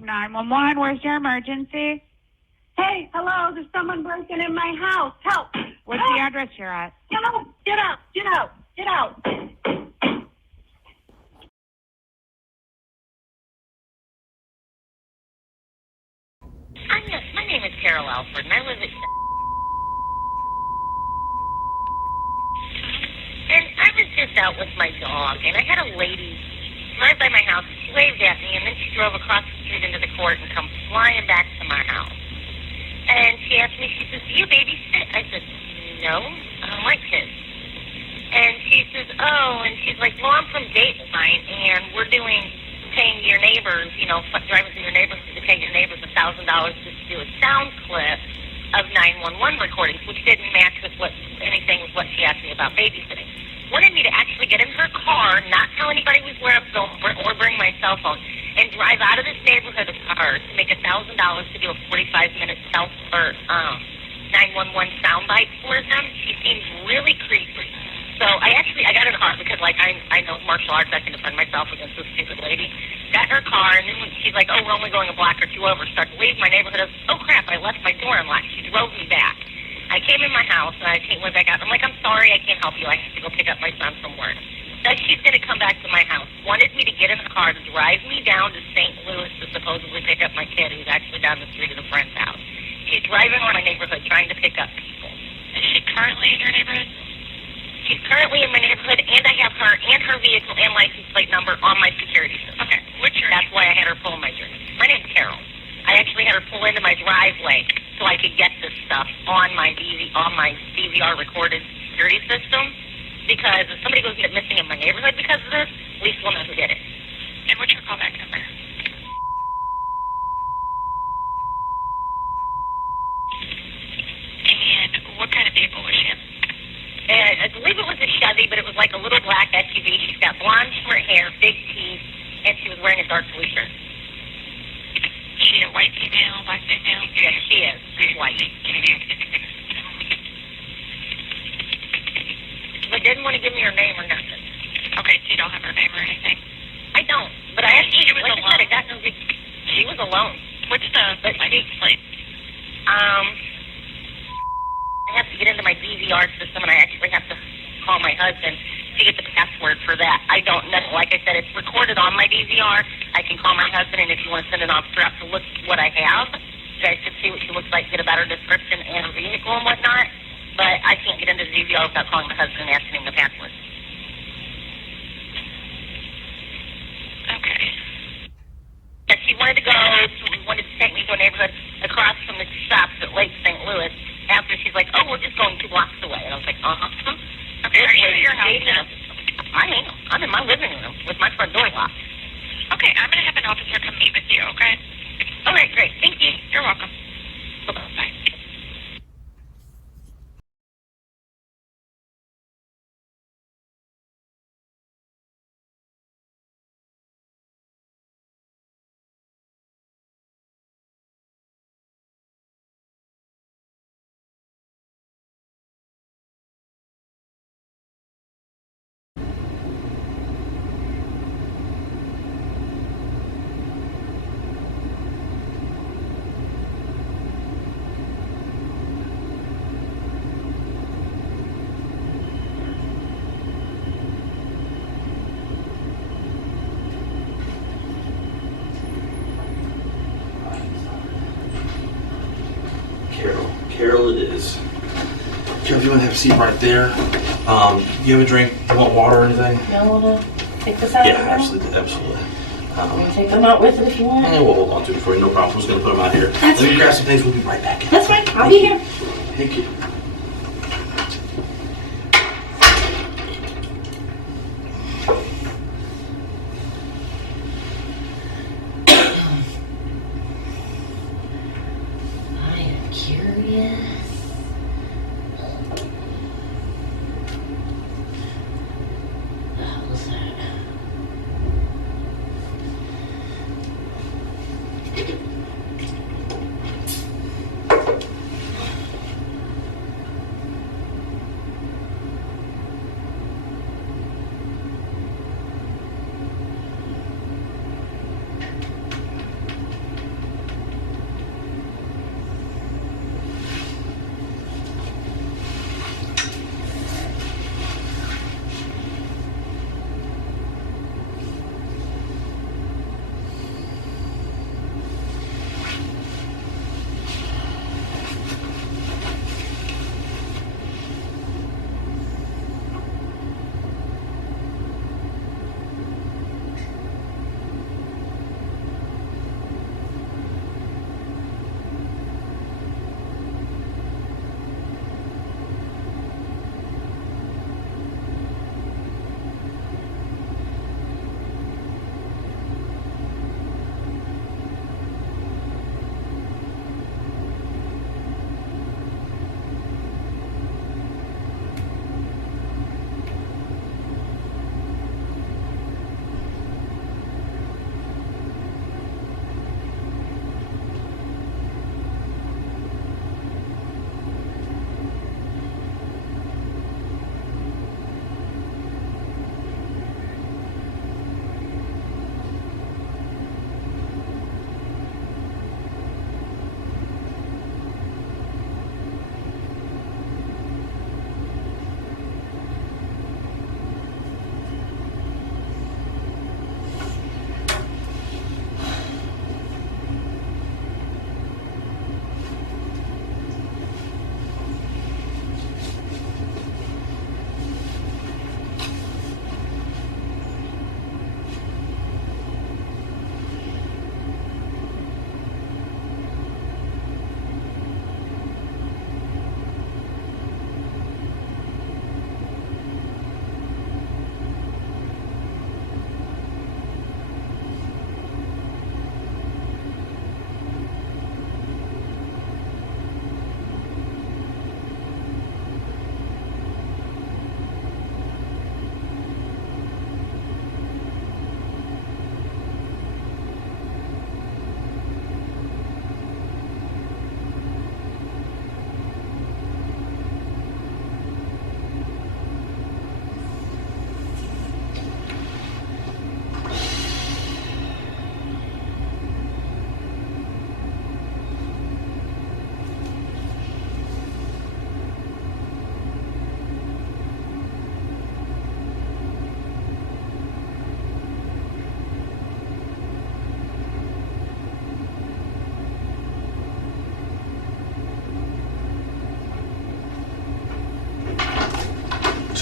911, where's your emergency? Hey, hello, there's someone breaking in my house. Help! What's Help! the address you're at? Get out! Get out! Get out! Get out! My name is Carol Alford, and I live at... And I was just out with my dog, and I had a lady drive by my house. She waved at me, and then she drove across the street into the court and come flying back to my house. And she asked me, she says, do you babysit? I said, no, I don't like kids. And she says, oh, and she's like, well, I'm from Dateline, and we're paying your neighbors, driving through your neighborhood to pay your neighbors $1,000 just to do a sound clip of 911 recordings, which didn't match with anything with what she asked me about babysitting. Wanted me to actually get in her car, not tell anybody where I'm going, or bring my cell phone, and drive out of this neighborhood of hers to make $1,000 to do a 45-minute 911 soundbite for them. She seemed really creepy. So I got in her car because, I know martial arts. I can defend myself against this stupid lady. Got in her car, and then when she's like, oh, we're only going a block or two over, started to leave my neighborhood. I was, oh, crap, I left my door unlocked. She drove me back. I came in my house, and I went back out. I'm like, I'm sorry, I can't help you. I have to go pick up my son from work. Then she's going to come back to my house. Wanted me to get in the car to drive me down to St. Louis to supposedly pick up my kid, who's actually down the street at a friend's house. She's driving around my neighborhood trying to pick up people. Is she currently in your neighborhood? She's currently in my neighborhood, and I have her and her vehicle and license plate number on my security system. Okay, what's your That's why I had her pull my journey. My name's Carol. I actually had her pull into my driveway so I could get this stuff on my DVR recorded security system, because if somebody goes get missing in my neighborhood because of this, at least we'll know who did it. And what's your callback number? And what kind of vehicle was she in? And I believe it was a Chevy, but it was like a little black SUV. She's got blonde short hair, big teeth, and she was wearing a dark blue shirt. Is she a white female, black female? Yes, she is. She's white. But didn't want to give me her name or nothing. Okay, so you don't have her name or anything? I don't. But I actually, she was like alone. I said, she was alone. What's the license plate? I have to get into my DVR system, and I actually have to call my husband to get the password for that. I don't know. Like I said, it's recorded on my DVR. I can call my husband, and if you want to send an officer out to look at what I have, you guys can see what she looks like, get a better description and her vehicle and whatnot. But I can't get into the DVR without calling my husband and asking him the password. Okay. And she wanted to take me to a neighborhood across from the shops at Lake St. Louis. After she's like, oh, we're just going 2 blocks away. And I was like, uh-huh. Okay, are you at your house now? I am. I'm in my living room with my front door locked. Okay, I'm going to have an officer come meet with you, okay? All right, great. Thank you. You're welcome. Bye-bye. Carol it is. Carol, if you want to have a seat right there. You have a drink? You want water or anything? Y'all want to take this out? Yeah, absolutely. You can take them out with it if you want. Yeah, we'll hold on to it for you. No problem. I'm just going to put them out here. Let me grab some things. We'll be right back. That's fine. I'll be here. Thank you. I am curious. What was that?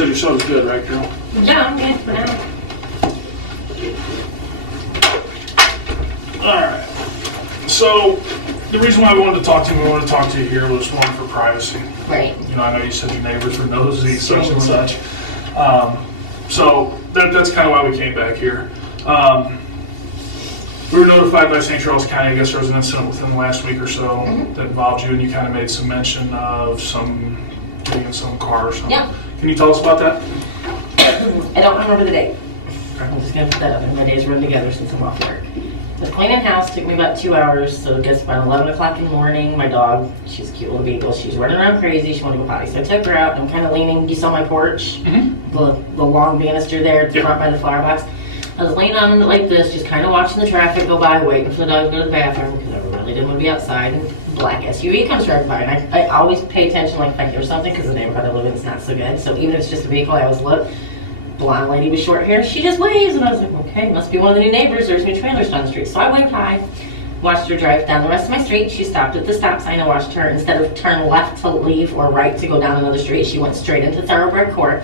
Said your soda's good, right, Carol? Yeah, I'm good for now. Alright. So, the reason why we wanted to talk to you here was one for privacy. Right. You know, I know you said your neighbors were nosy, such and such. So, that's kind of why we came back here. We were notified by St. Charles County, I guess there was an incident within the last week or so that involved you, and you kind of made some mention of getting in some car or something. Yeah. Can you tell us about that? I don't remember the date. Okay. I'm just going to put that up, and my days run together since I'm off work. The cleaning house took me about 2 hours, so it gets about 11 o'clock in the morning. My dog, she's a cute little beagle, she's running around crazy, she wanted to go potty. So I took her out, I'm kind of leaning, you saw my porch, the long banister there at the front by the flower box. I was laying on it like this, just kind of watching the traffic go by, waiting for the dog to go to the bathroom, because I really didn't want to be outside. And a black SUV comes driving by, and I always pay attention, like if I hear something, because the neighborhood I live in is not so good. So even if it's just a vehicle, I always look. Blonde lady with short hair, she just waves, and I was like, okay, must be one of the new neighbors. There's new trailers down the street. So I waved hi, watched her drive down the rest of my street. She stopped at the stop sign. I watched her, instead of turn left to leave or right to go down another street, she went straight into Thoroughbred Court.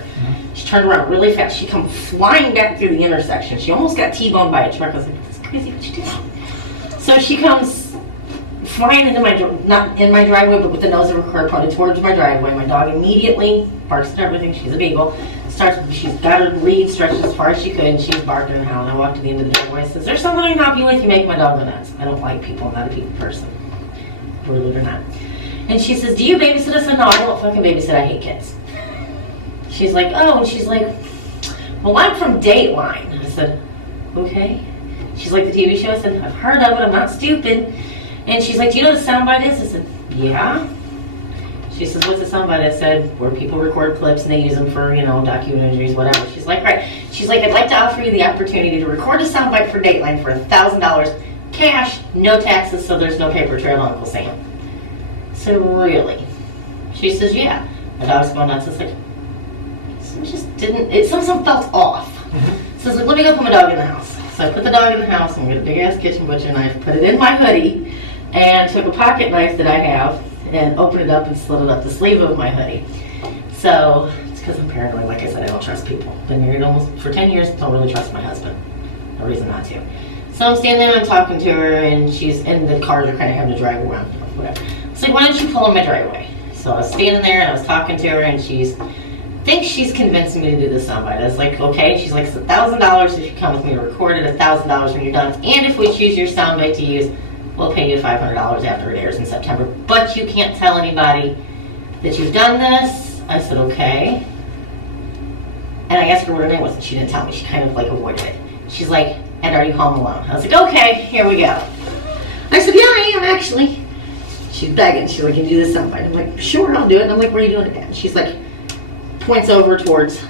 She turned around really fast. She come flying back through the intersection. She almost got T-boned by a truck. I was like, that's crazy, what you do? So she comes flying into not in my driveway, but with the nose of her car pointed towards my driveway. My dog immediately barks at everything. She's a beagle. She's got her lead stretched as far as she could, and she's barking and howling. I walked to the end of the driveway. I said, is there something I can help you with? You make my dog go nuts. I don't like people. I'm not a people person. Believe it or not. And she says, do you babysit? I said, no, I don't fucking babysit. I hate kids. She's like, oh, and she's like, well, I'm from Dateline. I said, okay. She's like, the TV show? I said, I've heard of it. I'm not stupid. And she's like, do you know what the soundbite is? I said, yeah. She says, what's the soundbite? I said, where people record clips and they use them for, documentaries, whatever. She's like, right. She's like, I'd like to offer you the opportunity to record a soundbite for Dateline for $1,000 cash, no taxes, so there's no paper trail on Uncle Sam. So really? She says, yeah. My dog's going nuts. It's like, something felt off. So I was like, let me go put my dog in the house. So I put the dog in the house and got a big ass kitchen butcher knife, put it in my hoodie, and took a pocket knife that I have and opened it up and slid it up the sleeve of my hoodie. So it's because I'm paranoid. Like I said, I don't trust people. Been married almost for 10 years, don't really trust my husband. No reason not to. So I'm standing there and I'm talking to her, and she's in the cars are kind of having to drive around, whatever. So why don't you pull in my driveway? So I was standing there and I was talking to her, and thinks she's convincing me to do this soundbite. I was like, okay. She's like, it's $1,000 if you come with me to record it, $1,000 when you're done. And if we choose your soundbite to use, we'll pay you $500 after it airs in September. But you can't tell anybody that you've done this. I said, okay. And I asked her what her name was, and she didn't tell me. She kind of like avoided it. She's like, and are you home alone? I was like, okay, here we go. I said, yeah, I am actually. She's begging. She's like, can you do this soundbite? I'm like, sure, I'll do it. And I'm like, where are you doing it at? She's like, points over towards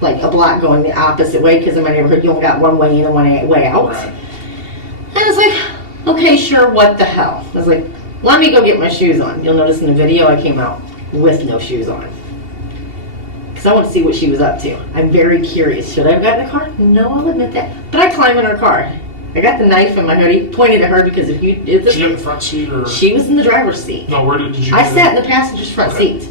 like a block going the opposite way, because in my neighborhood you only got one way in and one way out. Right. And I was like, okay, sure, what the hell? I was like, let me go get my shoes on. You'll notice in the video I came out with no shoes on, because I want to see what she was up to. I'm very curious. Should I have gotten in the car? No, I'll admit that. But I climbed in her car. I got the knife in my hoodie, pointed at her, because if you did this, she in the front seat, or she was in the driver's seat. No, where did you? I sat in the passenger's front seat.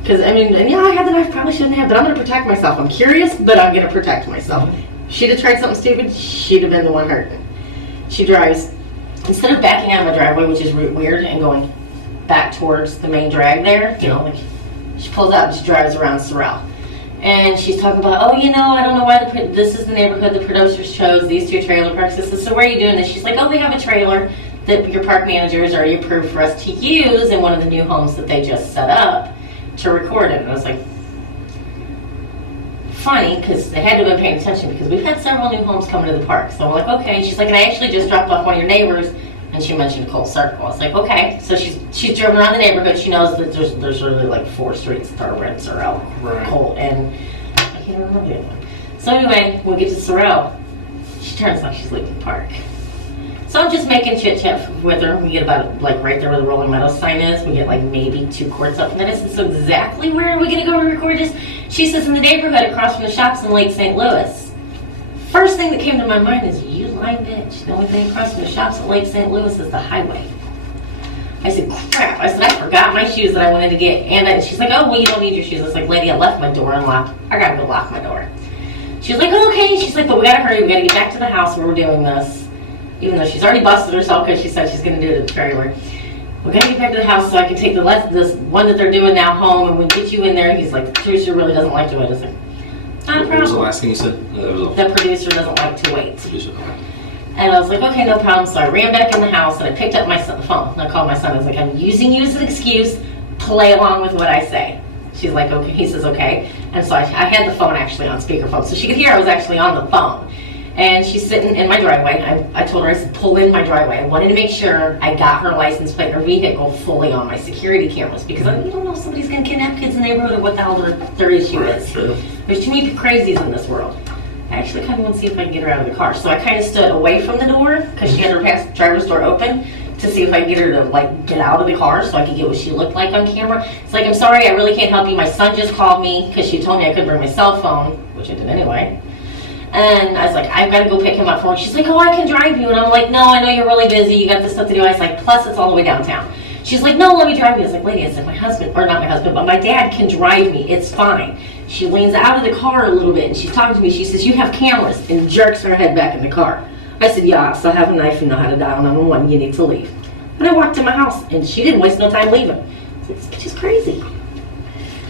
Because, I mean, yeah, I had the knife, probably shouldn't have, but I'm going to protect myself. I'm curious, but I'm going to protect myself. She'd have tried something stupid, she'd have been the one hurting. She drives, instead of backing out of my driveway, which is weird, and going back towards the main drag there, like, she pulls out and she drives around Sorrel. And she's talking about, oh, I don't know why this is the neighborhood the producers chose, these two trailer parks. I said, so where are you doing this? She's like, oh, we have a trailer that your park managers already approved for us to use in one of the new homes that they just set up to record it. And I was like, funny, because they had to have been paying attention, because we've had several new homes coming to the park. So I'm like, okay. And she's like, and I actually just dropped off one of your neighbors, and she mentioned Cold Circle. I was like, okay. So she's driven around the neighborhood. She knows that there's really like 4 streets that are red, Sorrel, Cold, and I can't remember the other one. So anyway, when we get to Sorrel, she turns like she's leaving the park. So I'm just making chit-chat with her. We get about, like, right there where the Rolling Meadows sign is. We get, like, maybe 2 courts up from that. I said, so exactly where are we going to go to record this? She says, in the neighborhood across from the shops in Lake St. Louis. First thing that came to my mind is, you lying bitch. The only thing across from the shops in Lake St. Louis is the highway. I I said, crap. I said, I forgot my shoes that I wanted to get. And she's like, oh, well, you don't need your shoes. I was like, lady, I left my door unlocked. I gotta go lock my door. She's like, oh, okay. She's like, but we gotta hurry. We gotta get back to the house where we're doing this. Even though she's already busted herself because she said she's gonna do it at the trailer. We gotta get back to the house so I can take this one that they're doing now home, and we'll get you in there. He's like, the producer really doesn't like to wait. I was like, not a problem. What was the last thing you said? The producer doesn't like to wait. Producer, okay. And I was like, okay, no problem. So I ran back in the house and I picked up my phone. And I called my son. I was like, I'm using you as an excuse. Play along with what I say. She's like, okay. He says, okay. And so I had the phone actually on speakerphone. So she could hear I was actually on the phone. And she's sitting in my driveway. I told her, I said, pull in my driveway. I wanted to make sure I got her license plate, her vehicle fully on my security cameras. Because you don't know if somebody's going to kidnap kids in the neighborhood or what the hell their issue is. Sure. There's too many crazies in this world. I actually kind of want to see if I can get her out of the car. So I kind of stood away from the door because she had her driver's door open to see if I could get her to like get out of the car so I could get what she looked like on camera. It's like, I'm sorry, I really can't help you. My son just called me because she told me I couldn't bring my cell phone, which I did anyway. And I was like, I've got to go pick him up for her. She's like, oh, I can drive you. And I'm like, no, I know you're really busy. You got this stuff to do. I was like, plus it's all the way downtown. She's like, no, let me drive you. I was like, lady, I said, my husband, or not my husband, but my dad can drive me. It's fine. She leans out of the car a little bit and she's talking to me. She says, you have cameras, and jerks her head back in the car. I said, yeah, so I have a knife and know how to dial 911. You need to leave. And I walked in my house and she didn't waste no time leaving. This bitch is crazy.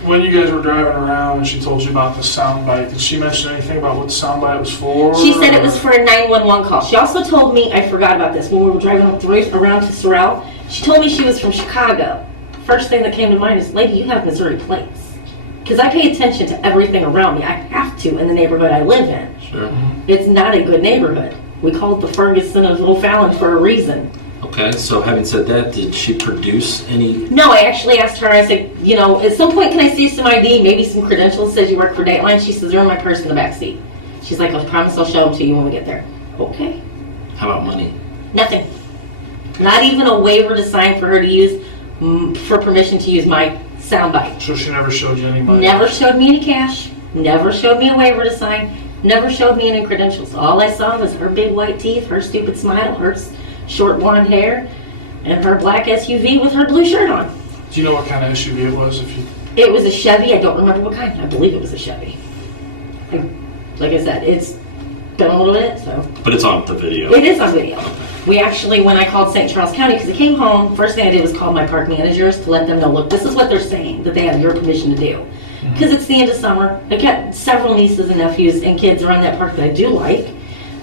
When you guys were driving around and she told you about the soundbite, did she mention anything about what the soundbite was for? She said it was for a 911 call. She also told me, I forgot about this, when we were driving around to Sorrel, she told me she was from Chicago. First thing that came to mind is, lady, you have Missouri plates. Because I pay attention to everything around me. I have to in the neighborhood I live in. Sure. It's not a good neighborhood. We call it the Ferguson of O'Fallon for a reason. Okay, so having said that, did she produce any? No, I actually asked her, I said, you know, at some point can I see some ID, maybe some credentials, says you work for Dateline? She says, they're in my purse in the back seat. She's like, I promise I'll show them to you when we get there. Okay. How about money? Nothing. Not even a waiver to sign for her to use, for permission to use my soundbite. So she never showed you any money? Never showed me any cash. Never showed me a waiver to sign. Never showed me any credentials. All I saw was her big white teeth, her stupid smile, her short blonde hair, and her black SUV with her blue shirt on. Do you know what kind of SUV it was? It was a Chevy. I don't remember what kind. I believe it was a Chevy. Like I said, it's been a little bit, so. But it's on the video. It is on video. We actually, when I called St. Charles County, because I came home, first thing I did was call my park managers to let them know, look, this is what they're saying, that they have your permission to do. Because it's the end of summer. I've got several nieces and nephews and kids around that park that I do like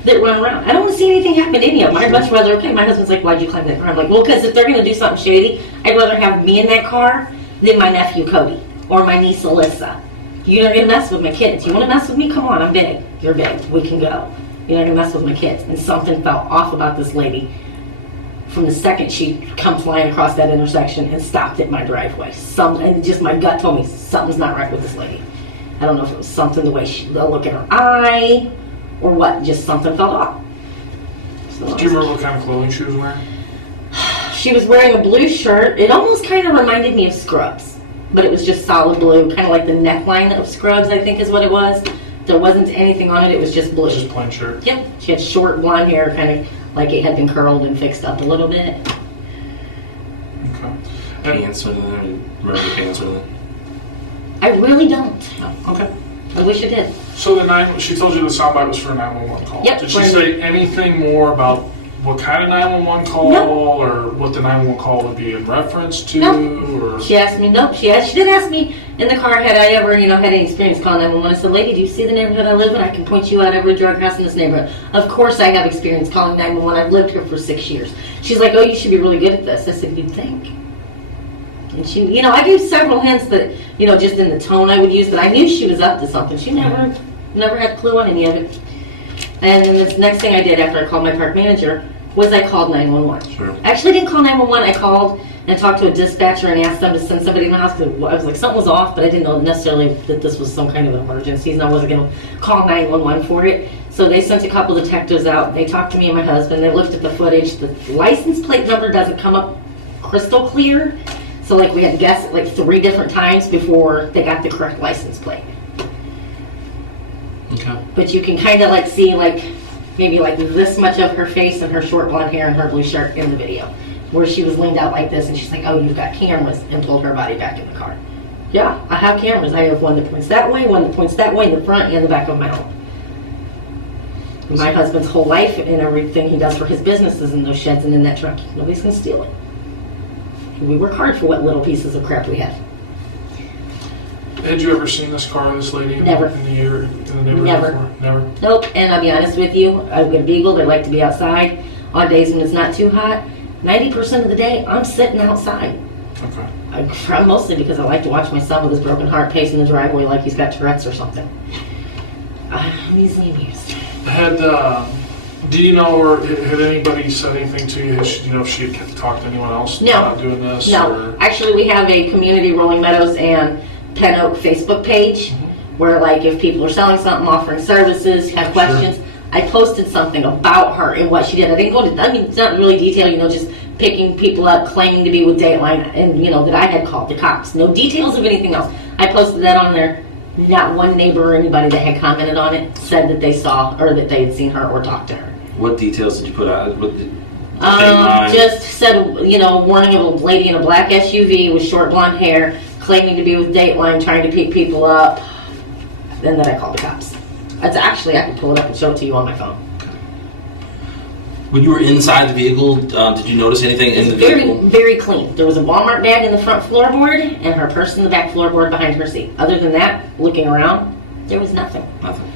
that run around. I don't want to see anything happen to any of them. I'd much rather, okay, my husband's like, why'd you climb that car? I'm like, well, because if they're going to do something shady, I'd rather have me in that car than my nephew Cody or my niece Alyssa. You're not going to mess with my kids. You want to mess with me? Come on, I'm big. You're big. We can go. You're not going to mess with my kids. And something felt off about this lady from the second she come flying across that intersection and stopped at my driveway. And just my gut told me something's not right with this lady. I don't know if it was something, the way the look in her eye, or what, just something felt off. So, do you remember what kind of clothing she was wearing? She was wearing a blue shirt. It almost kind of reminded me of Scrubs, but it was just solid blue, kind of like the neckline of Scrubs, I think is what it was. There wasn't anything on it, it was just blue. Just plain shirt? Yep. She had short blonde hair, kind of like it had been curled and fixed up a little bit. Okay. Pants or anything? Remember the pants or anything? I really don't. No. Okay. I wish I did. So she told you the soundbite was for a 911 call. Yep. Did she say anything more about what kind of 911 call or what the 911 call would be in reference to? No. Or? She asked me, nope. She did ask me in the car, had I ever, had any experience calling 911. I said, lady, do you see the neighborhood I live in? I can point you out every drug house in this neighborhood. Of course I have experience calling 911. I've lived here for 6 years. She's like, oh, you should be really good at this. I said, you'd think. And she, I gave several hints that, just in the tone I would use, that I knew she was up to something. She never had a clue on any of it. And then the next thing I did after I called my park manager was I called 911. Sure. I actually didn't call 911. I called and talked to a dispatcher and asked them to send somebody to my house. Because I was like, something was off, but I didn't know necessarily that this was some kind of an emergency, and I wasn't going to call 911 for it. So they sent a couple detectives out. They talked to me and my husband. They looked at the footage. The license plate number doesn't come up crystal clear. So we had to guess it 3 different times before they got the correct license plate. Okay. But you can kind of see maybe this much of her face and her short blonde hair and her blue shirt in the video. where she was leaned out like this, and she's like, "Oh, you've got cameras," and pulled her body back in the car. Yeah, I have cameras. I have one that points that way, one that points that way, in the front and the back of my home. My husband's whole life and everything he does for his business is in those sheds and in that truck. Nobody's gonna steal it. We work hard for what little pieces of crap we have. Had you ever seen this car, this lady, Never. in the neighborhood Never. before? Never. Nope, and I'll be honest with you, I've got a beagle. I like to be outside on days when it's not too hot. 90% of the day, I'm sitting outside. Okay. Mostly because I like to watch my son with his broken heart pacing the driveway like he's got Tourette's or something. I'm easily amused. Do you know, or had anybody said anything to you? Do you know if she had talked to anyone else about doing this? No. Or? Actually, we have a community Rolling Meadows and Pen Oak Facebook page where, like, if people are selling something, offering services, have questions, I posted something about her and what she did. I didn't go to, I mean, it's not really detailed, just picking people up, claiming to be with Dateline, and, that I had called the cops. No details of anything else. I posted that on there. Not one neighbor or anybody that had commented on it said that they saw or that they had seen her or talked to her. What details did you put out? Just said, warning of a lady in a black SUV with short blonde hair, claiming to be with Dateline, trying to pick people up. Then I called the cops. That's actually, I can pull it up and show it to you on my phone. When you were inside the vehicle, did you notice anything in the vehicle? Very, very clean. There was a Walmart bag in the front floorboard and her purse in the back floorboard behind her seat. Other than that, looking around, there was nothing. Nothing.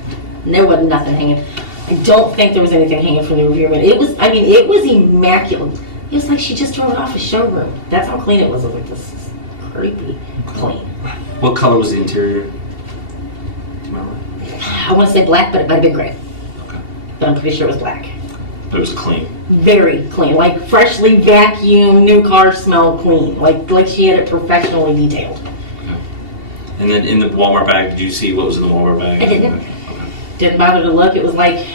And there wasn't nothing hanging. I don't think there was anything hanging from the rearview mirror. It was immaculate. It was like she just drove it off a showroom. That's how clean it was. It was like this creepy clean. What color was the interior? Do you remember? I want to say black, but it might have been gray. Okay. But I'm pretty sure it was black. But it was clean. Very clean, like freshly vacuumed, new car smell clean, like she had it professionally detailed. Okay. And then in the Walmart bag, did you see what was in the Walmart bag? I didn't. Okay. Didn't bother to look. It was like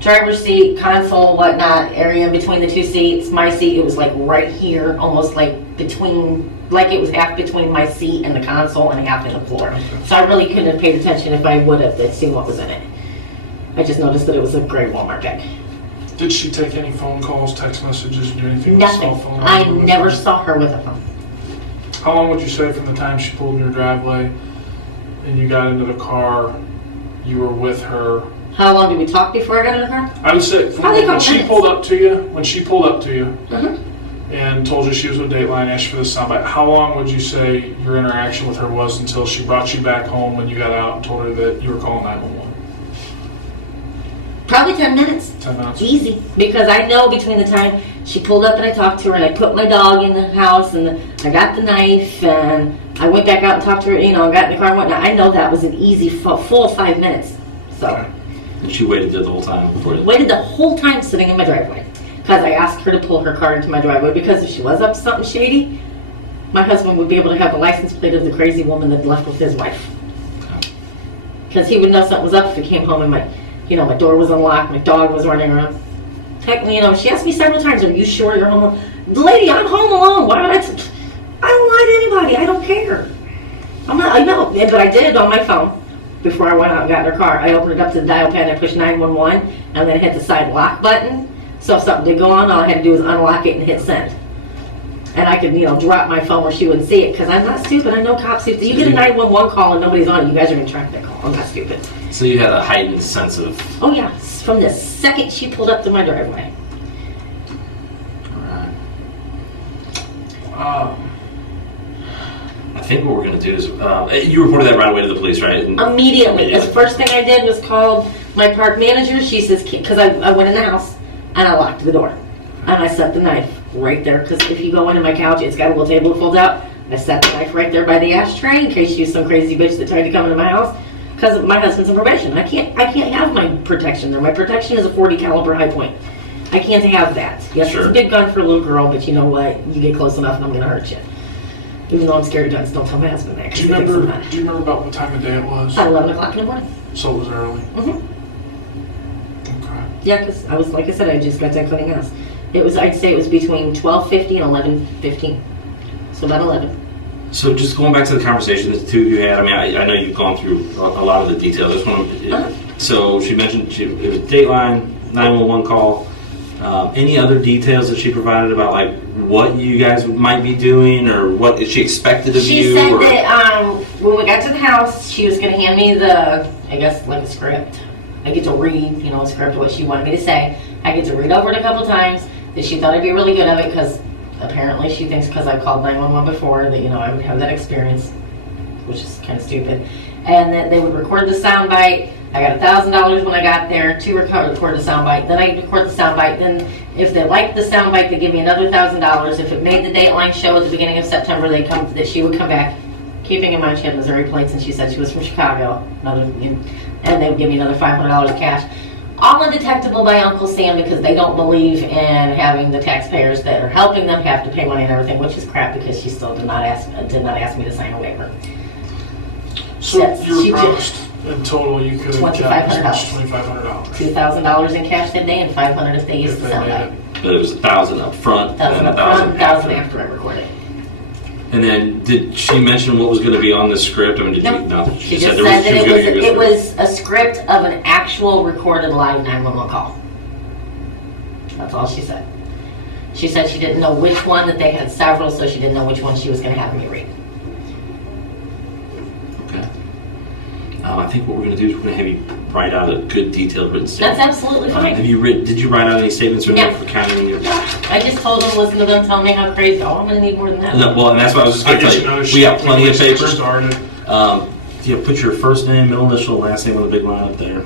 driver's seat, console, whatnot, area in between the two seats. My seat, it was like right here, almost like between, like it was half between my seat and the console and half in the floor. Okay. So I really couldn't have paid attention if I would have seen what was in it. I just noticed that it was a gray Walmart bag. Did she take any phone calls, text messages, do anything with Nothing. cell phone? I never saw her with a phone. How long would you say from the time she pulled in your driveway and you got into the car, you were with her? How long did we talk before I got in the car? I would say Probably a when couple she minutes. pulled up to you, Mm-hmm. and told you she was with Dateline, asked you for the soundbite, how long would you say your interaction with her was until she brought you back home when you got out and told her that you were calling 911? Probably 10 minutes. 10 minutes? Easy. Because I know between the time she pulled up and I talked to her and I put my dog in the house and I got the knife and I went back out and talked to her, got in the car and whatnot. I know that was an easy full 5 minutes. So. Okay. And she waited there the whole time before you? Waited the whole time sitting in my driveway. Because I asked her to pull her car into my driveway because if she was up to something shady, my husband would be able to have the license plate of the crazy woman that left with his wife. Because he would know something was up if he came home and my door was unlocked, my dog was running around. Heck, she asked me several times, "Are you sure you're home alone?" Lady, I'm home alone. Why would I don't lie to anybody. I don't care. I know, but I did on my phone before I went out and got in her car. I opened it up to the dial pad, I pushed 911, and then hit the side lock button. So if something did go on, all I had to do was unlock it and hit send. And I could, drop my phone where she wouldn't see it, because I'm not stupid. I know cops. If you get a 911 call and nobody's on it, you guys are going to track that call. I'm not stupid. So you had a heightened sense of... Oh, yeah. From the second she pulled up to my driveway. Alright. I think what we're going to do is... you reported that right away to the police, right? Immediately. The first thing I did was called my park manager. She says, because I went in the house and I locked the door. And I set the knife right there, because if you go into my couch, it's got a little table that folds out. I set the knife right there by the ashtray in case she's some crazy bitch that tried to come into my house. Because my husband's on probation. I can't have my protection there. My protection is a .40 caliber high point. I can't have that. Yes, Sure. It's a big gun for a little girl, but you know what? You get close enough and I'm going to hurt you. Even though I'm scared of guns, don't tell my husband that. Do you remember about what time of day it was? At 11 o'clock in the morning. So it was early. Mm-hmm. Okay. Yeah, because I was, like I said, I just got done cleaning house. I'd say it was between 12:50 and 11:15. So about 11. So just going back to the conversation that the two of you had, I know you've gone through a lot of the details. I just want to, So she mentioned it was Dateline, 911 call. Any other details that she provided about like what you guys might be doing or what she expected of you? She said or? that when we got to the house, she was going to hand me I guess, like a script. I get to read, a script of what she wanted me to say. I get to read over it a couple times. That she thought I'd be really good at it because apparently she thinks because I called 911 before that, I would have that experience, which is kind of stupid. And that they would record the soundbite. I got $1,000 when I got there to record the soundbite. Then I record the soundbite. Then if they liked the soundbite, they give me another $1,000. If it made the Dateline show at the beginning of September, that she would come back. Keeping in mind she had Missouri plates and she said she was from Chicago. And they would give me another $500 cash. All undetectable by Uncle Sam because they don't believe in having the taxpayers that are helping them have to pay money and everything, which is crap because she still did not ask me to sign a waiver. So Yes, you she were did. promised in total you could have gotten as much as $2,500. $2,000 in cash that day and $500 if they used If the they made soundbite. it. But it was 1,000 up front and 1,000 after after. I recorded. And then did she mention what was going to be on the script? I mean, did Nope. you? No, She just said said there was, that she was it going to give you a was script. a script of an actual recorded live 911 call. That's all she said. She said she didn't know which one, that they had several, so she didn't know which one she was going to have me read. Okay. I think what we're going to do is we're going to have you write out a good, detailed written statement. That's absolutely fine. Did you write out any statements or anything for county? I just told them, listen to them, tell me how crazy. Oh, I'm going to need more than that. No, well, and that's what I was just I going to guess tell you know, you. We got plenty of paper. Started. Put your first name, middle initial, last name with a big line up there.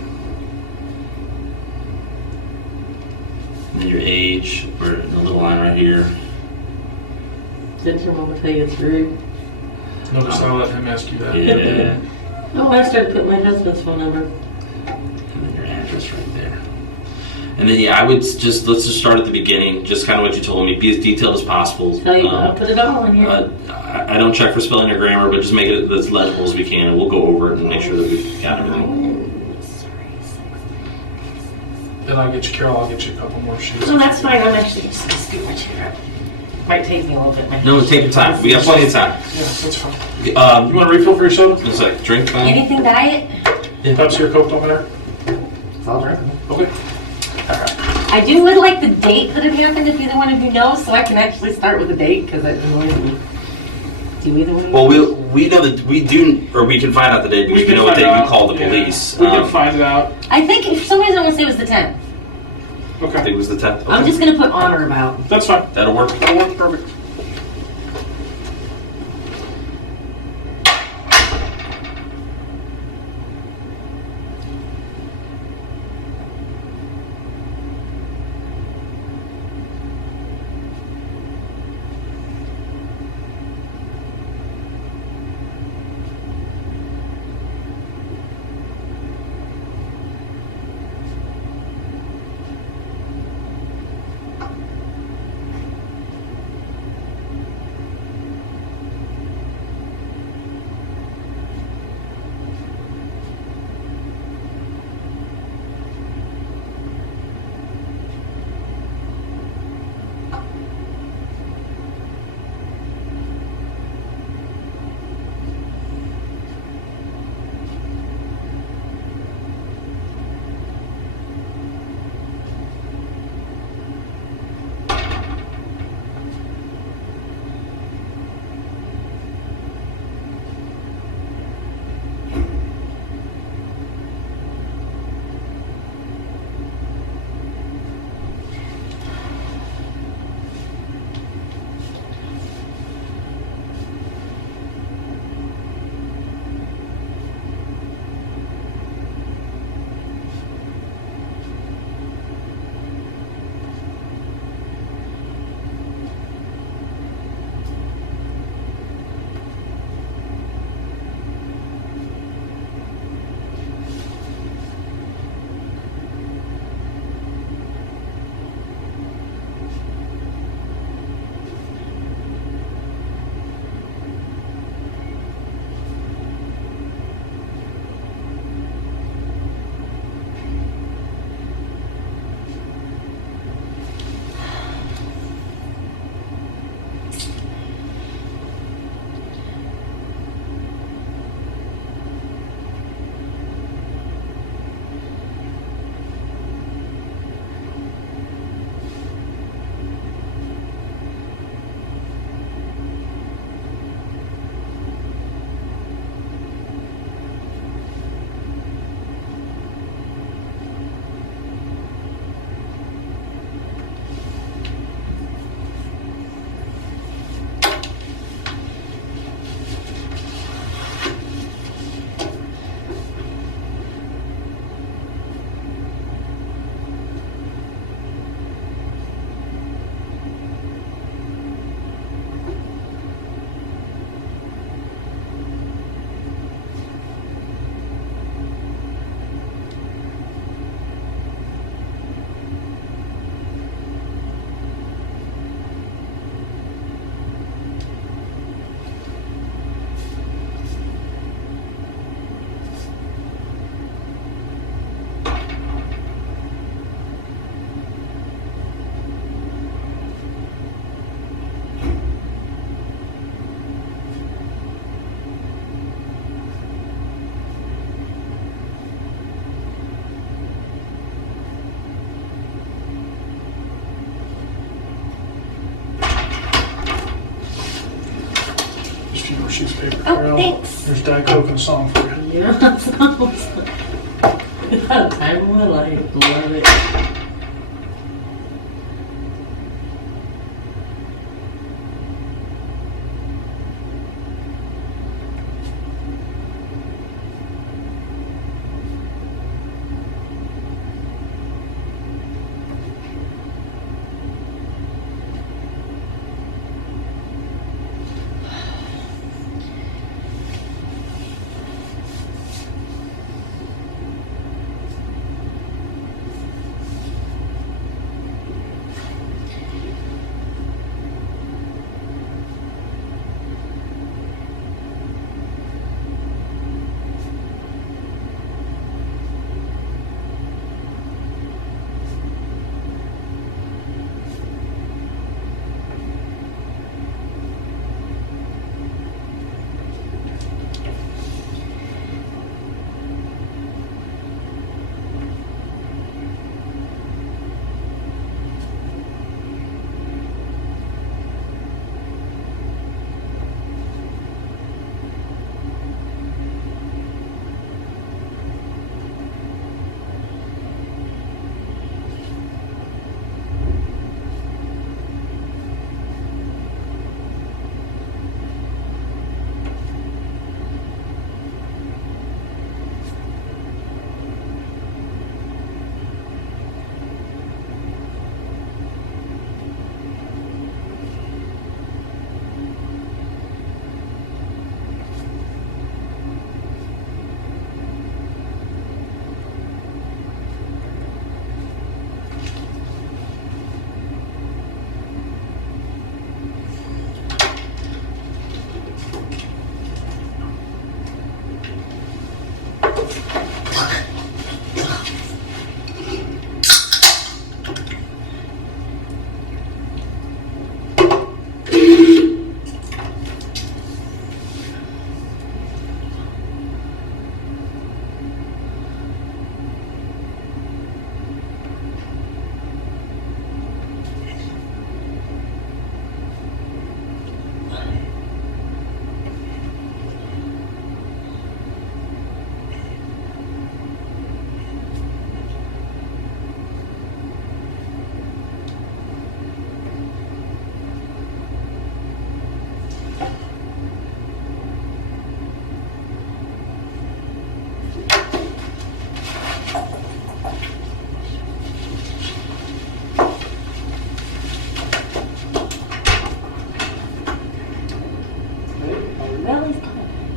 And then your age, or in a little line right here. Didn't your mama tell you it's rude? Notice I let him ask you that. Yeah. Oh, I started putting my husband's phone number. And then your address right there. And then, I would let's just start at the beginning, just kind of what you told me. Be as detailed as possible. Tell you, I'll put it all in here. I don't check for spelling or grammar, but just make it as legible as we can, and we'll go over it and make sure that we've got everything. Then I'll get you, Carol, I'll get you a couple more sheets. No, that's fine. I'm actually just going to scoot my chair up. Might take me a little bit. No, take your time. We got plenty of time. Yeah, that's fine. You You want a refill for your soda? Just like drink. Anything diet? Pepsi or Coke over there? It's all drinkable. Okay. I would like the date that it happened if either one of you knows, so I can actually start with the date, because I don't know. Do either one of you? Well, we know that we do, or we can find out the date because we know what day you called the police. We can find it out. I think for some reason I'm going to say it was the 10th. I think Okay. it was the 10th. I'm just going to put honor about. That's fine. That'll work. That'll work perfect. sheets of paper. Oh, Carol. thanks. There's Diet Coke and a song for you. Yeah, that sounds like a time of my life. Love it.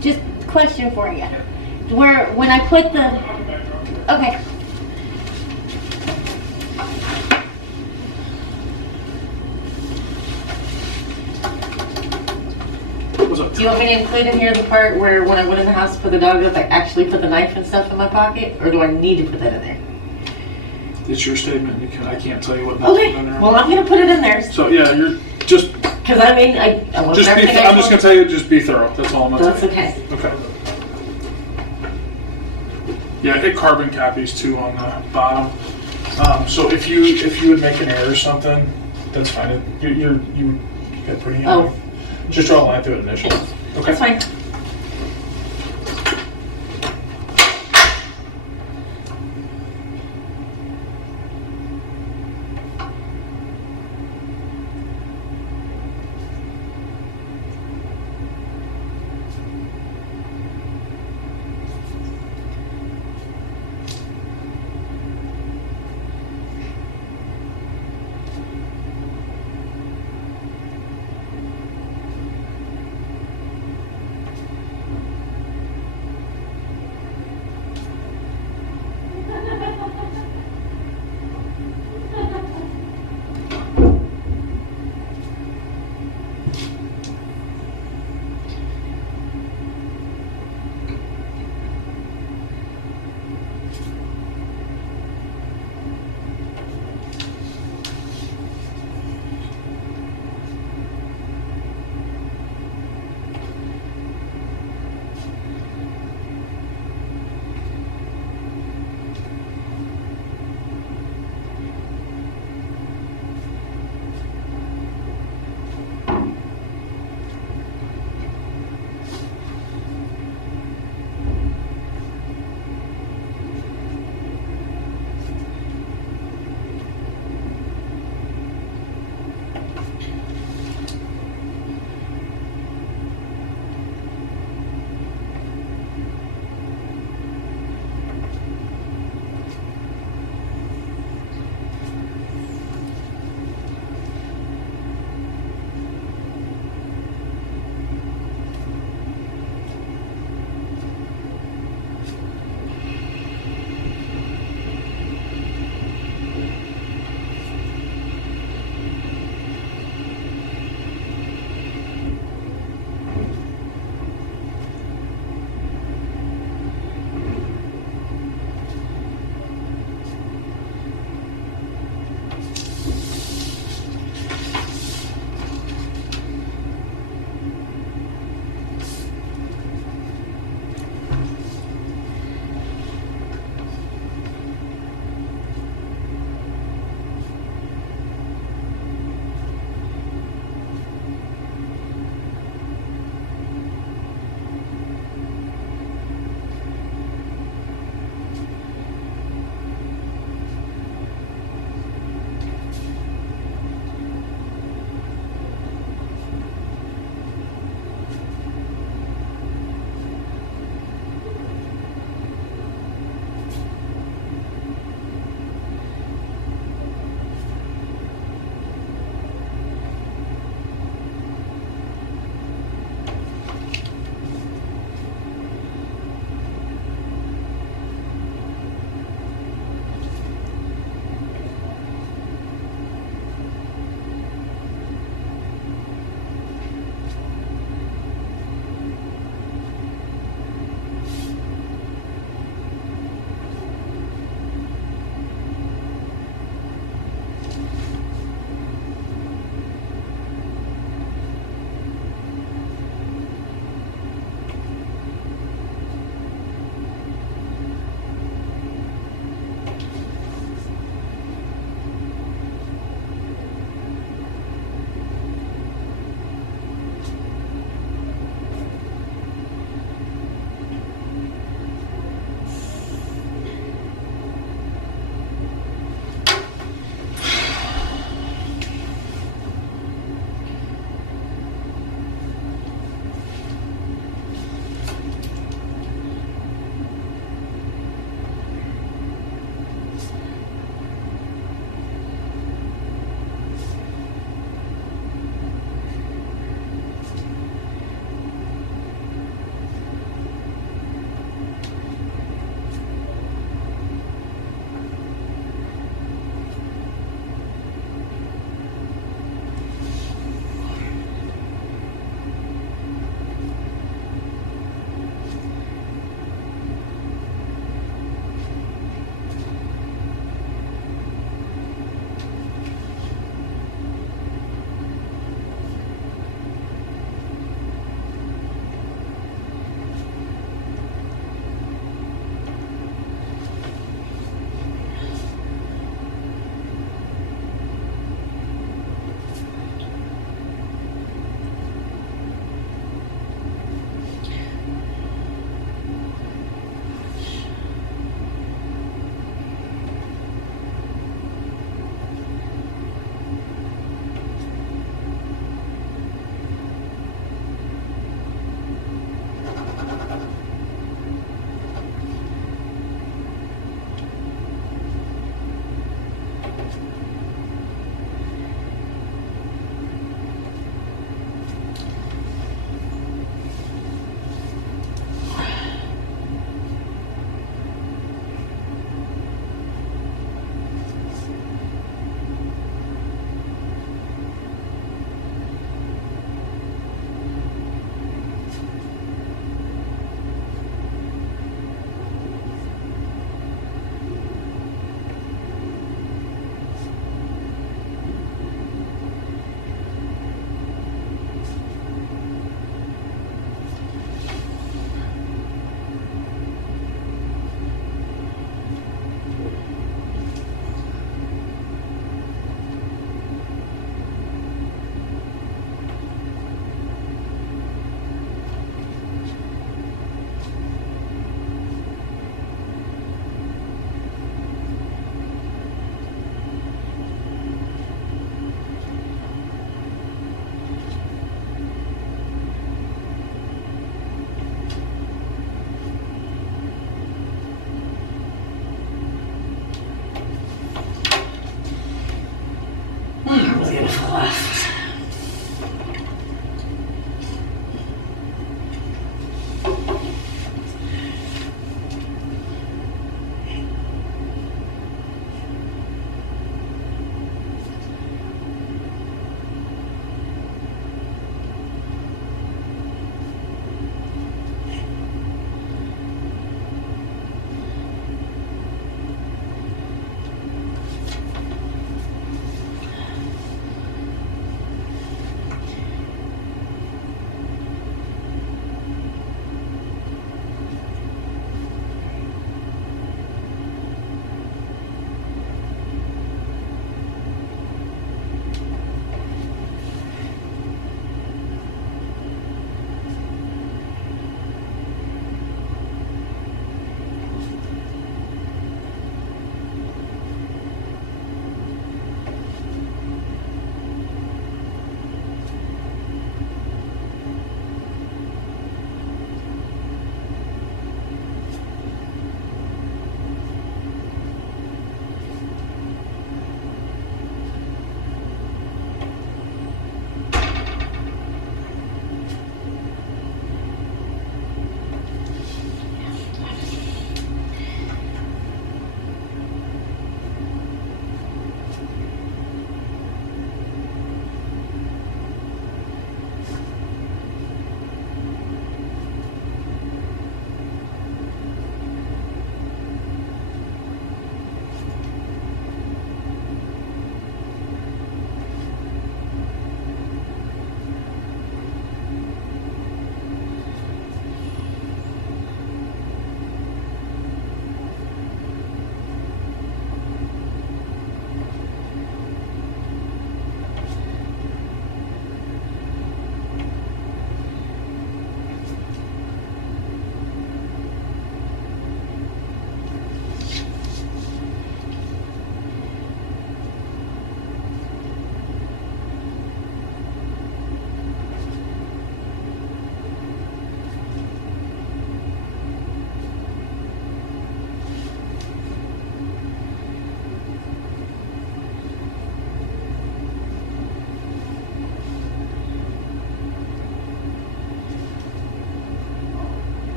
Just question for you. Where when I put the okay. What's up? Do you want me to include in here the part where when I went in the house to put the dog up, I actually put the knife and stuff in my pocket, or do I need to put that in there? It's your statement. I can't tell you what not to Okay. put in there. Well, I'm gonna put it in there So yeah, you're just because I mean I want just be. everything I'm just gonna tell you, just be thorough. That's all I'm gonna That's tell you. okay. Okay. Yeah, hit carbon copies too on the bottom. So if you would make an error or something, that's fine. You got pretty handy. Oh. Just draw a line through it initially. Okay. That's fine.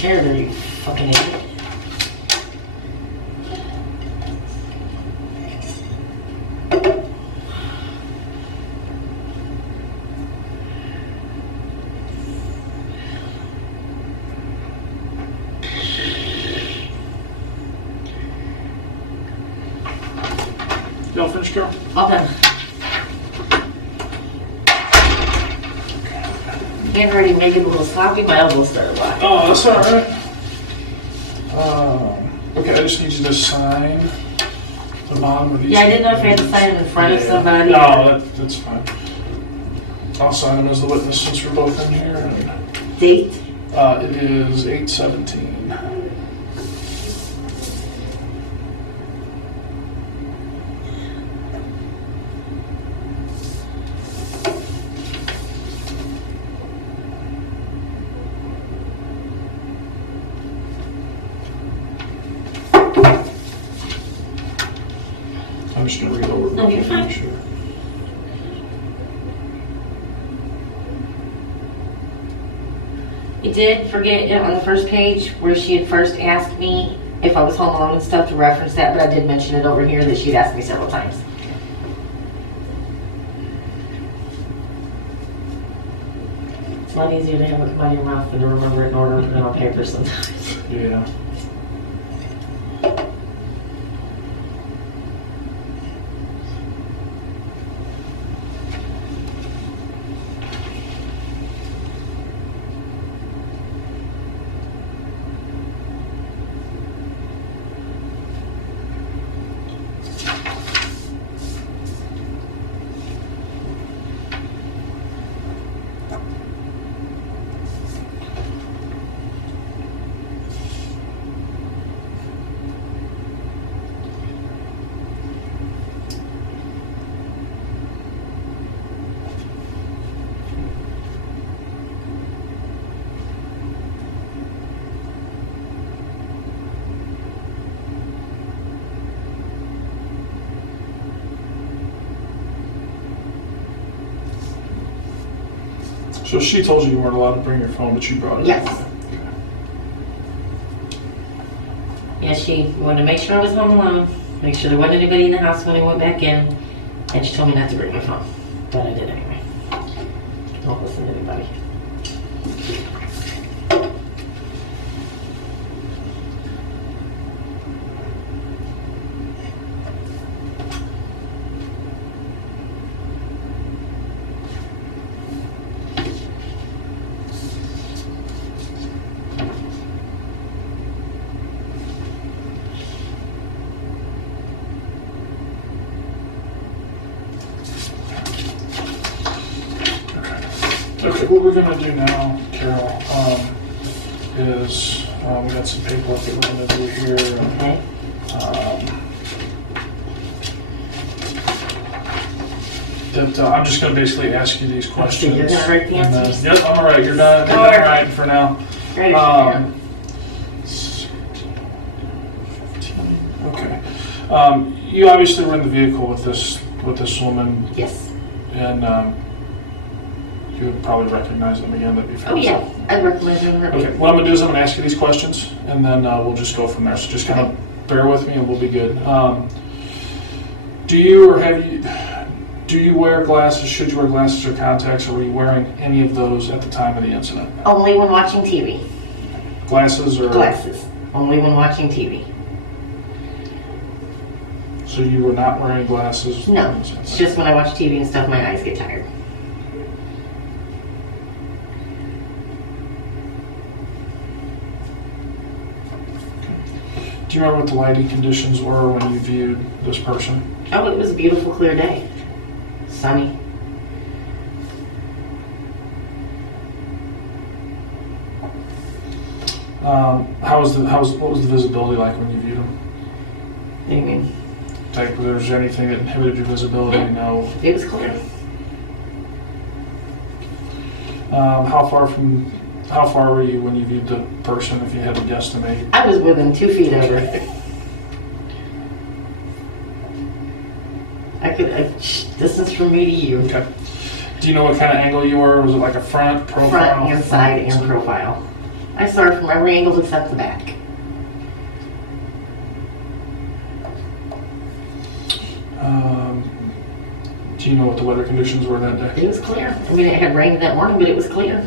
chair there, you fucking idiot. Y'all finished, Carol? All done. Handwriting making a little sloppy, my elbow started black. Oh, that's all right. Okay, I just need you to sign the bottom of these. Yeah, I didn't know if I had to sign them in front of somebody. No, that's fine. I'll sign them as the witness since we're both in here. Date? It is 8/17. I'm just gonna read over. No, you're fine. Sure. You did forget on the first page where she had first asked me if I was home alone and stuff to reference that, but I did mention it over here that she'd asked me several times. It's a lot easier to have it come out of your mouth than to remember it in order to put it on paper sometimes. Yeah. So she told you weren't allowed to bring your phone, but you brought it. Yes. Yeah, she wanted to make sure I was home alone, make sure there wasn't anybody in the house when I went back in, and she told me not to bring my phone. But I did anyway. Don't listen to anybody. Okay, what we're gonna do now, Carol, is we got some paperwork that we're gonna do here. Okay. I'm just gonna basically ask you these questions. You're gonna write the and then- answers? Yep, I'm all right. You're done. You're All done right. writing for now. Ready? Okay. You obviously were in the vehicle with this woman, Yes. and you would probably recognize them again. That'd be Oh yeah, fantastic. I'd recommend doing her. Okay, what I'm gonna do is I'm gonna ask you these questions, and then we'll just go from there. So just kind of bear with me, and we'll be good. Do you wear glasses? Should you wear glasses or contacts? Or were you wearing any of those at the time of the incident? Only when watching TV. Glasses or Glasses. Only when watching TV. So you were not wearing glasses? No, it's just when I watch TV and stuff, my eyes get tired. Do you remember what the lighting conditions were when you viewed this person? Oh, it was a beautiful, clear day. Sunny. What was the visibility like when you viewed him? What do you mean? Like, was there anything that inhibited your visibility? No. It was clear. How far were you when you viewed the person, if you had to guesstimate? I was within 2 feet of her. Distance from me to you. Okay. Do you know what kind of angle you were? Was it like a front, profile? Front and side and profile. I saw her from every angle except the back. Do you know what the weather conditions were that day? It was clear. I mean, it had rained that morning, but it was clear.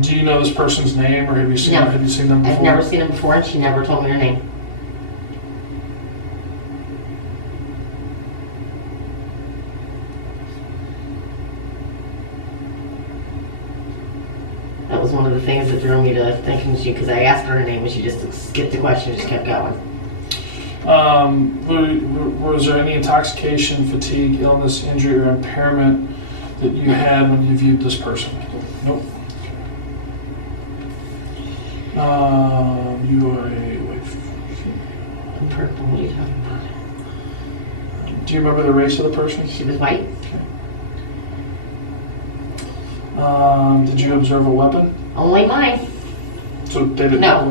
Do you know this person's name, or have you seen No. have you seen them before? I've never seen them before, and she never told me her name. That was one of the things that drew me to thinking she, because I asked her her name and she just skipped the question and just kept going. Was there any intoxication, fatigue, illness, injury, or impairment that you had when you viewed this person? Nope. You are a I'm purple, what are you talking about? Do you remember the race of the person? She was white. Did you observe a weapon? Only mine. So they didn't. No.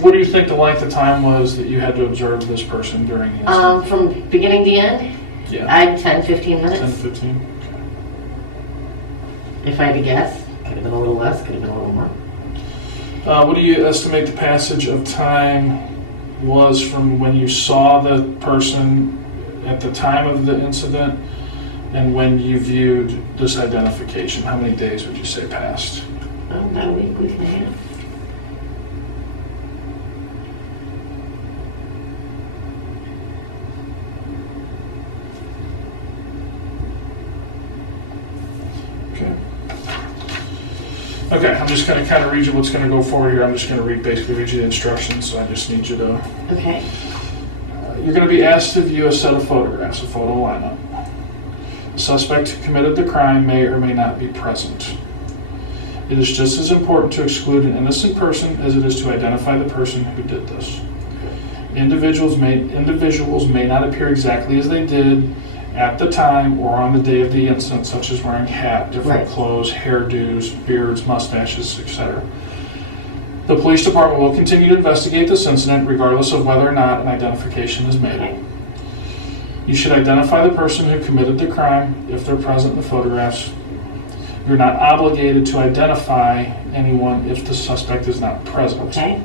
What do you think the length of time was that you had to observe this person during the incident? From beginning to end, Yeah. I had 10, 15 minutes. 10 to 15? If I had to guess, could have been a little less, could have been a little more. What do you estimate the passage of time was from when you saw the person at the time of the incident and when you viewed this identification? How many days would you say passed? About a week and a half. Okay, I'm just going to kind of read you what's going to go forward here. I'm just going to basically read you the instructions, so I just need you to... Okay. You're going to be asked to view a set of photographs, a photo lineup. The suspect who committed the crime may or may not be present. It is just as important to exclude an innocent person as it is to identify the person who did this. Individuals may not appear exactly as they did at the time or on the day of the incident, such as wearing hat, different clothes, hairdos, beards, mustaches, etc. The police department will continue to investigate this incident regardless of whether or not an identification is made. You should identify the person who committed the crime if they're present in the photographs. You're not obligated to identify anyone if the suspect is not present. Okay.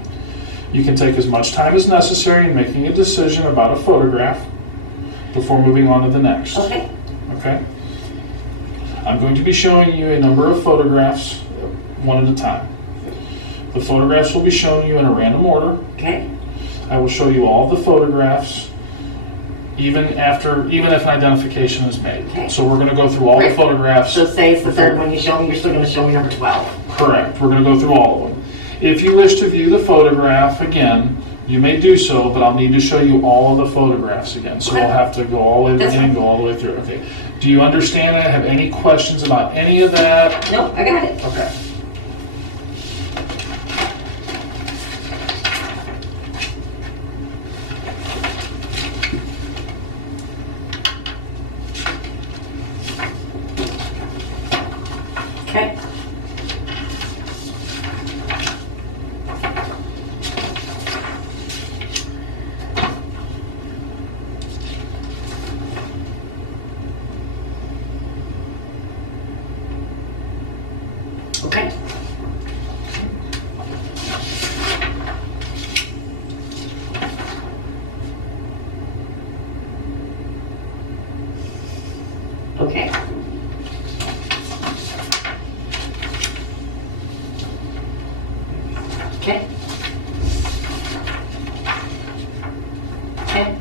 You can take as much time as necessary in making a decision about a photograph before moving on to the next. Okay. Okay? I'm going to be showing you a number of photographs, one at a time. The photographs will be shown you in a random order. Okay. I will show you all the photographs, even if an identification is made. Okay. So we're going to go through all the photographs. So say it's the third one you show me, you're still going to show me number 12. Correct. We're going to go through all of them. If you wish to view the photograph again, you may do so, but I'll need to show you all of the photographs again. So we'll have to go all the way to the beginning, go all the way through. Okay. Do you understand that? Have any questions about any of that? Nope, I got it. Okay. Okay. Okay. Okay. Okay. Okay.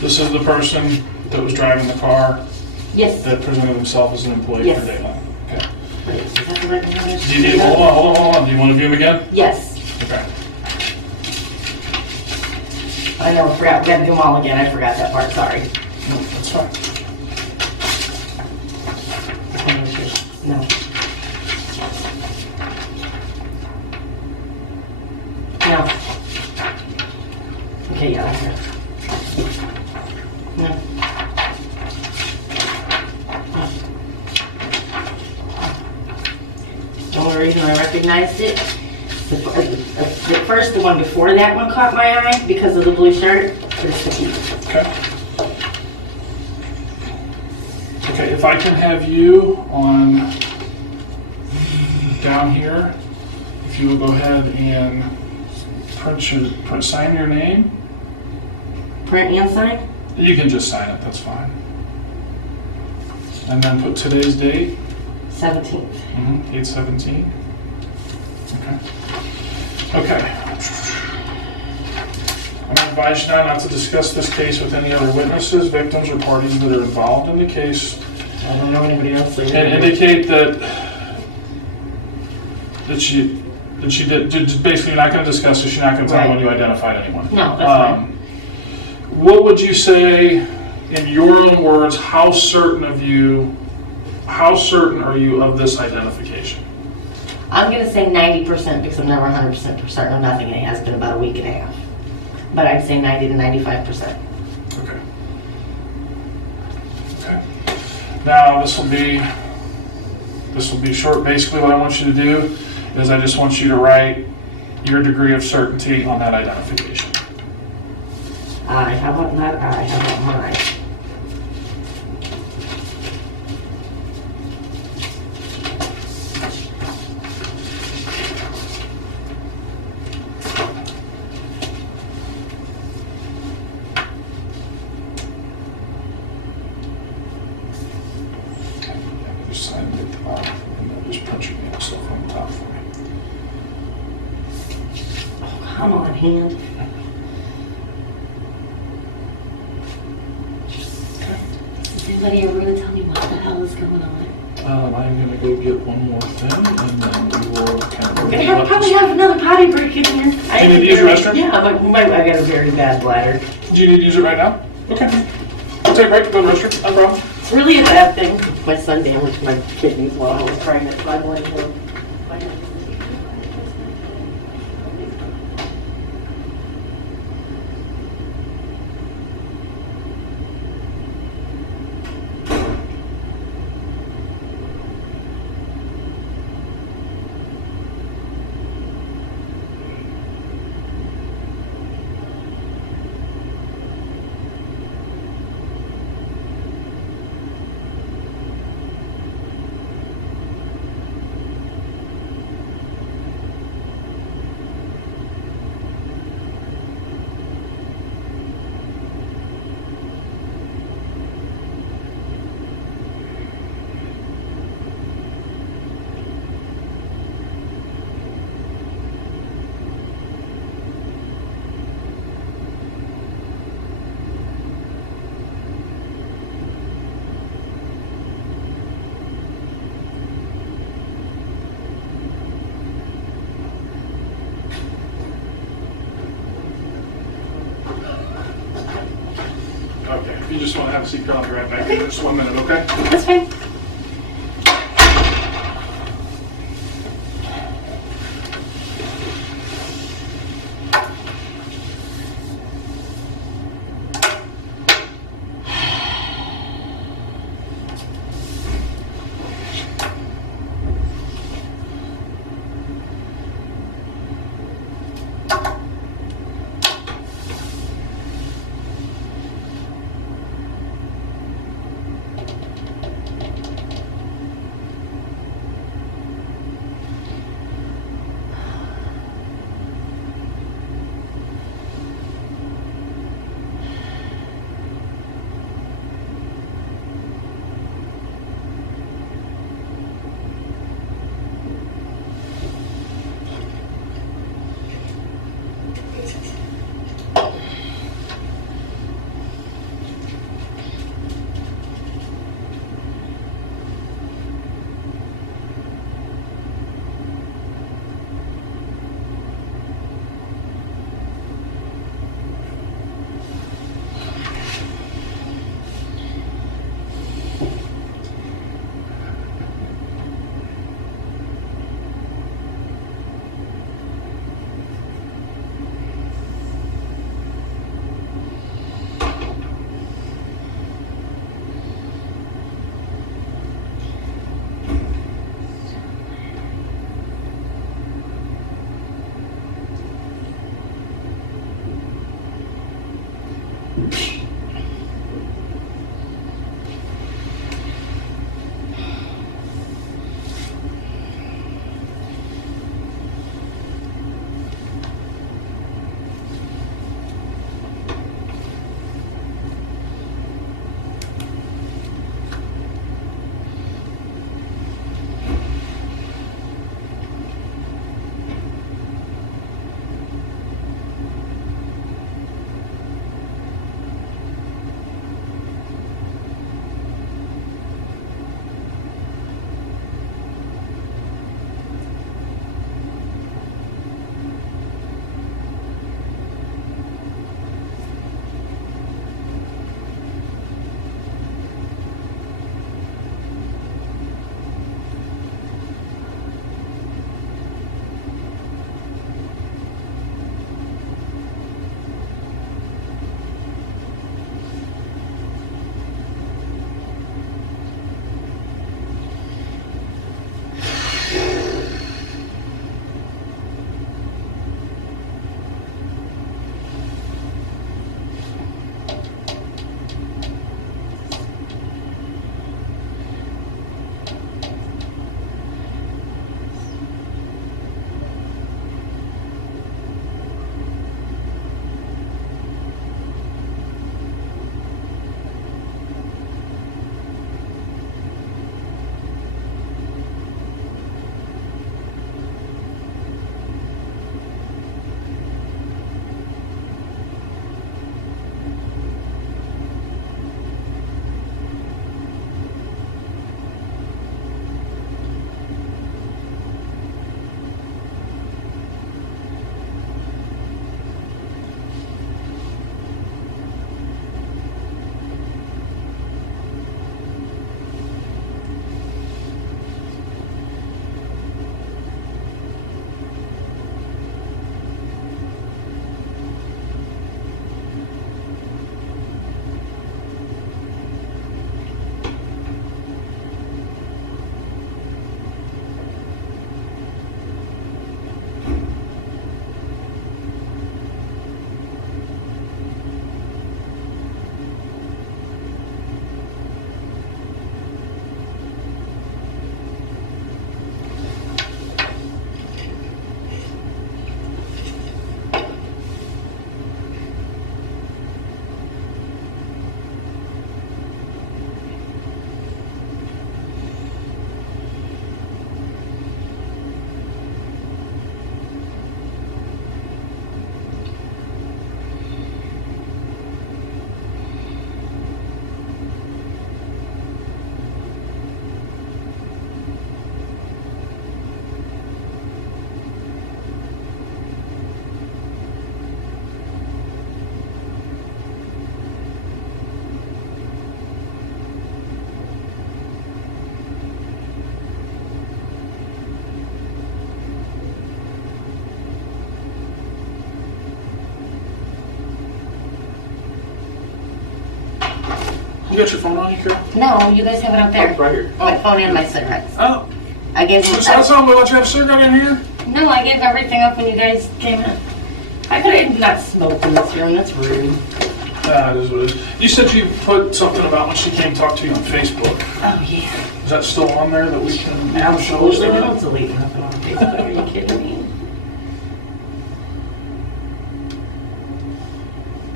This is the person that was driving the car Yes. that presented himself as an employee Yes. for Dateline. Okay. Wait, is that the right one? Do you need, hold on. Do you want to view him again? Yes. Okay. I know, I forgot. We had to do them all again. I forgot that part. Sorry. No, that's fine. No. No. Okay, yeah, that's it. No. No. reason I recognized it. The one before that one caught my eye because of the blue shirt, but it's the teeth. Okay. Okay, if I can have you on down here, if you will go ahead and sign your name. Print and sign? You can just sign it, that's fine. And then put today's date. 17th. 8/17. Okay. Okay. I'm going to advise you now not to discuss this case with any other witnesses, victims, or parties that are involved in the case. I don't know anybody else. And indicate that she did basically, you're not going to discuss this, you're not going to tell when you identified anyone. No, that's fine. What would you say, in your own words, how certain are you of this identification? I'm going to say 90% because I'm never 100% certain of nothing, and it has been about a week and a half. But I'd say 90 to 95%. Okay. Okay. Now this will be short. Basically, what I want you to do is I just want you to write your degree of certainty on that identification. How about not I? How about mine? Just sign it at the bottom, and then just print your name stuff on the top for me. Oh, come on, hand. Is anybody ever going to tell me what the hell is going on? I'm going to go get one more thing, and then we will kind of... We're going to probably have another potty break in here. Do you need to use the restroom? Yeah, I got a very bad bladder. Do you need to use it right now? Okay. I'll take a break, go to the restroom, no problem. It's really a bad thing. My son damaged my kidneys while I was pregnant, so I wanted to... Okay, if you just want to have a seat, I'll be right back in just 1 minute, okay? That's fine. You got your phone on you, Carol? No, you guys have it up there. Right here. My phone and my cigarettes. Oh, I gave so that's something to let you have a cigarette in here? No, I gave everything up when you guys came in. I could have not smoked in this room. That's rude. That is what it is. You said you put something about when she came talk to you on Facebook. Oh, yeah. Is that still on there that we can show us Absolutely. They that? don't delete nothing on Facebook. Are you kidding me?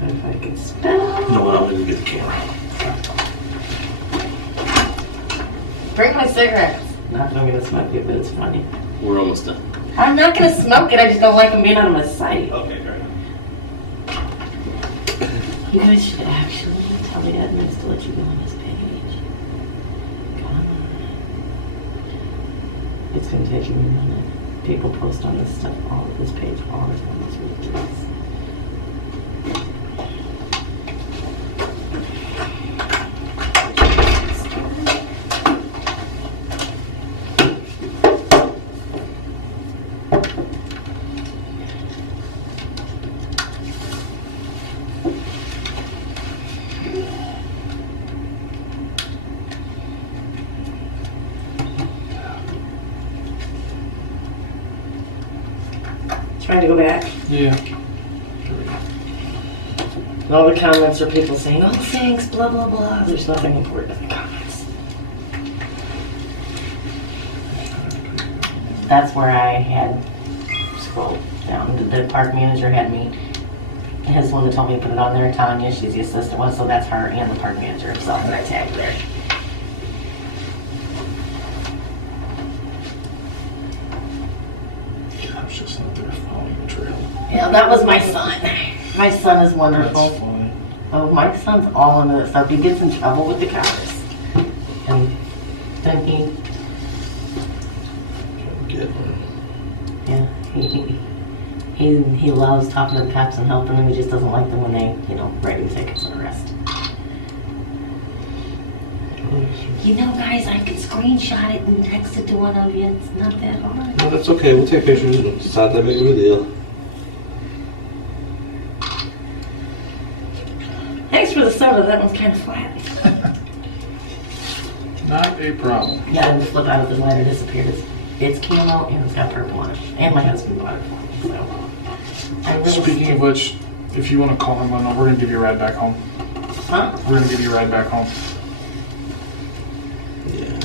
But if I could spell. You know what? I'm gonna get the camera. Bring my cigarettes. Not that I'm going to smoke it, but it's funny. We're almost done. I'm not going to smoke it. I just don't like them being on my sight. Okay, great. You guys should actually tell the admins to let you go on his page. Come on. It's going to take you a minute. People post on this stuff, all of this page, all the time. It's ridiculous. Trying to go back. Yeah. And all the comments are people saying, oh, thanks, blah, blah, blah. There's nothing important in the comments. That's where I had scrolled down. The park manager had me, his one that told me to put it on there, Tanya, she's the assistant one, so that's her and the park manager himself, and I tagged there. I was just out there following the trail. Yeah, that was my son. My son is wonderful. That's funny. Oh, my son's all into this stuff. He gets in trouble with the cops. And then he loves talking to the cops and helping them. He just doesn't like them when they, write him tickets and arrest. You know, guys, I can screenshot it and text it to one of you. It's not that hard. No, that's okay. We'll take pictures. It's not that big of a deal. Thanks for the soda. That one's kind of flat. Not a problem. Yeah, and the flip out of the lighter disappeared. It's camo and it's got purple on it. And my husband bought it for me. So I really Speaking of which, if you want to call him, we're going to give you a ride back home. Huh? We're going to give you a ride back home. Yeah.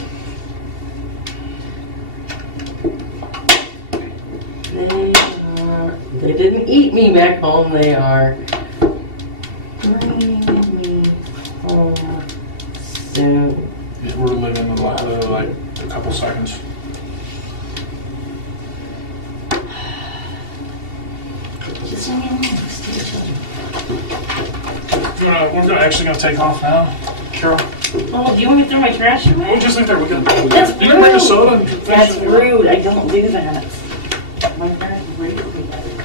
They didn't eat me back home. They are bringing me home soon. Yeah, we're leaving literally like a couple seconds. Just leave me alone. Let's do each other. We're actually going to take off now. Carol, Oh, do you want me to throw my trash away? we'll just leave there. That's You can bring a rude. soda and finish That's it. rude. I don't do that. My parents raised me that way.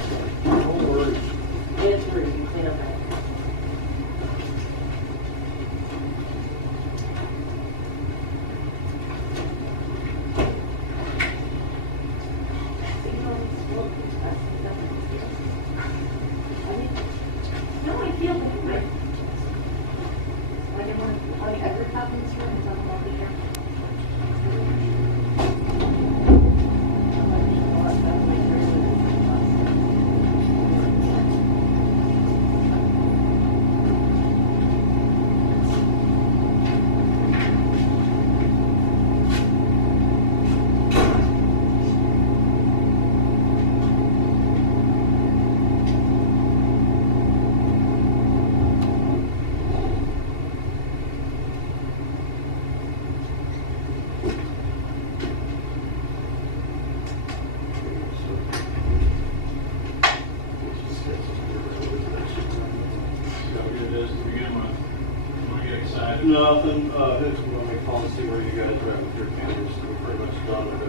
Don't worry. It's rude. You clean up that. No, I feel good. Like every cup in this room is on the here. Nothing. It's when we call and see where you guys are at with your cameras. We're pretty much done with everything.